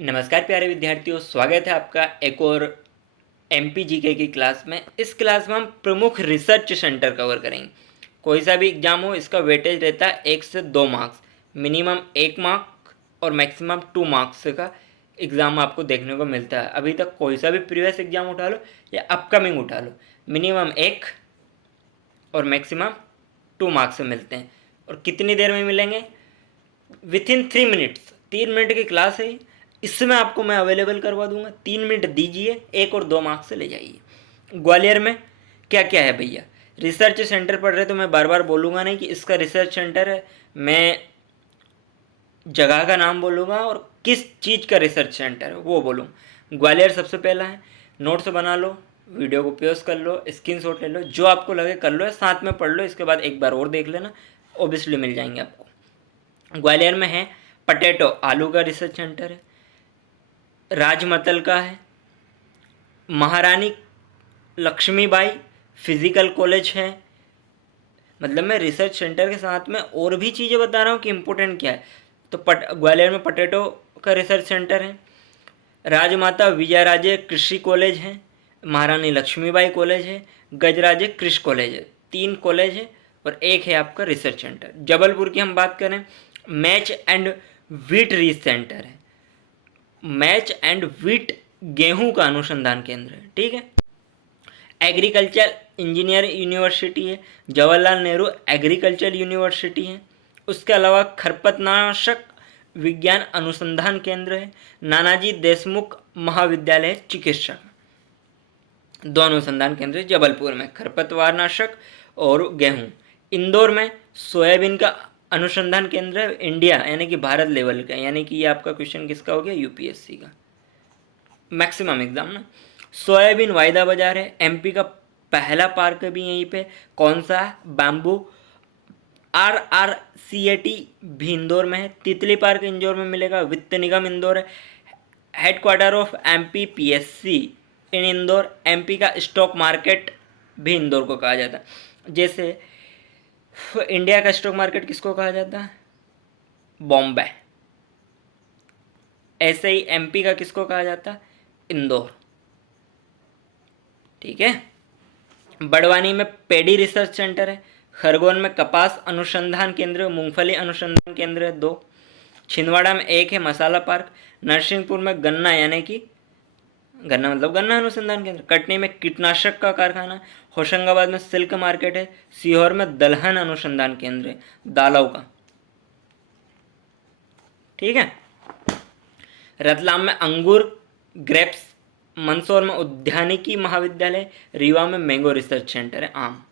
नमस्कार प्यारे विद्यार्थियों, स्वागत है आपका एक और एमपी जीके की क्लास में। इस क्लास में हम प्रमुख रिसर्च सेंटर कवर करेंगे। कोई सा भी एग्जाम हो, इसका वेटेज रहता है 1 से 2 मार्क्स, मिनिमम 1 मार्क और मैक्सिमम 2 मार्क्स का एग्ज़ाम आपको देखने को मिलता है। अभी तक कोई सा भी प्रीवियस एग्जाम उठा लो या अपकमिंग उठा लो, मिनिमम 1 और मैक्सिमम 2 मार्क्स से मिलते हैं। और कितनी देर में मिलेंगे? Within 3 minutes. 3 मिनट की क्लास है, इसमें आपको मैं अवेलेबल करवा दूंगा। 3 मिनट दीजिए, 1 और 2 मार्क्स से ले जाइए। ग्वालियर में क्या क्या है भैया? रिसर्च सेंटर पढ़ रहे तो मैं बार बार बोलूँगा नहीं कि इसका रिसर्च सेंटर है, मैं जगह का नाम बोलूँगा और किस चीज़ का रिसर्च सेंटर है वो बोलूँगा। ग्वालियर सबसे पहला है। नोट्स बना लो, वीडियो को पॉज कर लो, स्क्रीनशॉट ले लो, जो आपको लगे कर लो, साथ में पढ़ लो, इसके बाद एक बार और देख लेना, ओबियसली मिल जाएंगे आपको। ग्वालियर में है पटेटो, आलू का रिसर्च सेंटर है। राजमतल का है। महारानी लक्ष्मीबाई फिजिकल कॉलेज है। मतलब मैं रिसर्च सेंटर के साथ में और भी चीज़ें बता रहा हूँ कि इम्पोर्टेंट क्या है। तो ग्वालियर में पटेटो का रिसर्च सेंटर है। राजमाता विजयराजे कृषि कॉलेज है। महारानी लक्ष्मीबाई कॉलेज है। गजराजे कृषि कॉलेज है। 3 कॉलेज है और एक है आपका रिसर्च सेंटर। जबलपुर की हम बात करें, match and wheat research centre है। मैच एंड वीट गेहूं का अनुसंधान केंद्र है, ठीक है। एग्रीकल्चर इंजीनियर यूनिवर्सिटी है। जवाहरलाल नेहरू एग्रीकल्चर यूनिवर्सिटी है। उसके अलावा खरपतनाशक विज्ञान अनुसंधान केंद्र है। नानाजी देशमुख महाविद्यालय चिकित्सा, 2 अनुसंधान केंद्र जबलपुर में, खरपतवारनाशक और गेहूं। इंदौर में सोयाबीन का अनुसंधान केंद्र है, इंडिया यानी कि भारत लेवल का, यानी कि ये आपका क्वेश्चन किसका हो गया? यूपीएससी का मैक्सिमम एग्जाम ना। सोयाबीन वायदा बाजार है। एमपी का पहला पार्क भी यहीं पे, कौन सा? बैम्बू। RRCAT भी इंदौर में है। तितली पार्क इंदौर में मिलेगा। वित्त निगम इंदौर है। Headquarter of MPPSC in Indore. MP का स्टॉक मार्केट भी इंदौर को कहा जाता है। जैसे इंडिया का स्टॉक मार्केट किसको कहा जाता है? बॉम्बे। ऐसे ही एमपी का किसको कहा जाता है? इंदौर, ठीक है। बड़वानी में पेडी रिसर्च सेंटर है। खरगोन में कपास अनुसंधान केंद्र, मूंगफली अनुसंधान केंद्र है 2। छिंदवाड़ा में 1 है मसाला पार्क। नरसिंहपुर में गन्ना यानी कि गन्ना मतलब गन्ना अनुसंधान केंद्र। कटनी में कीटनाशक का कारखाना। होशंगाबाद में सिल्क मार्केट है। सीहोर में दलहन अनुसंधान केंद्र है, दालों का, ठीक है। रतलाम में अंगूर ग्रेप्स। मंदसौर में उद्यानिकी महाविद्यालय। रीवा में मैंगो रिसर्च सेंटर है, आम,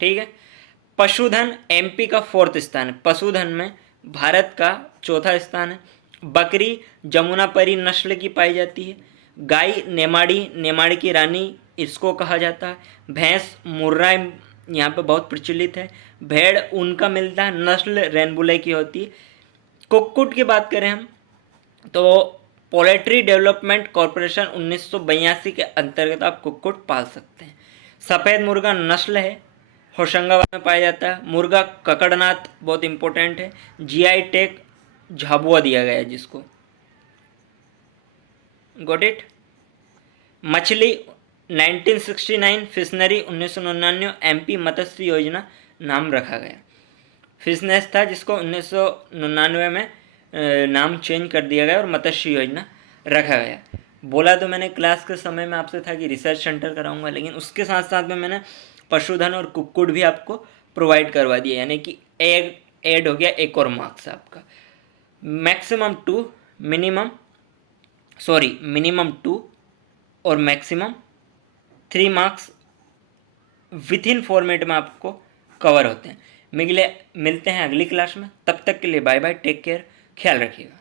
ठीक है। पशुधन एमपी का 4th स्थान है। पशुधन में भारत का 4था स्थान है। बकरी जमुनापरी नस्ल की पाई जाती है। गाय नेमाड़ी की रानी इसको कहा जाता है। भैंस मुर्रा यहाँ पे बहुत प्रचलित है। भेड़ ऊन का मिलता है, नस्ल रेनबुले की होती है। कुक्कुट की बात करें हम तो पोल्ट्री डेवलपमेंट कॉरपोरेशन 1982 के अंतर्गत आप कुक्कुट पाल सकते हैं। सफ़ेद मुर्गा नस्ल है, होशंगाबाद में पाया जाता है। मुर्गा ककड़नाथ बहुत इंपॉर्टेंट है। GI टैग झाबुआ दिया गया है जिसको, गॉट इट। मछली 1969, फिशनरी 1999, MP मत्स्य योजना नाम रखा गया। फिशनेस था जिसको 1999 में नाम चेंज कर दिया गया और मत्स्य योजना रखा गया। बोला तो मैंने क्लास के समय में आपसे था कि रिसर्च सेंटर कराऊंगा, लेकिन उसके साथ साथ में मैंने पशुधन और कुक्कुट भी आपको प्रोवाइड करवा दिया, यानी कि ऐड हो गया 1 और मार्क्स आपका। मिनिमम 2 और maximum 3 marks with in format में आपको कवर होते हैं। मिलते हैं अगली क्लास में, तब तक के लिए बाय बाय, टेक केयर, ख्याल रखिएगा।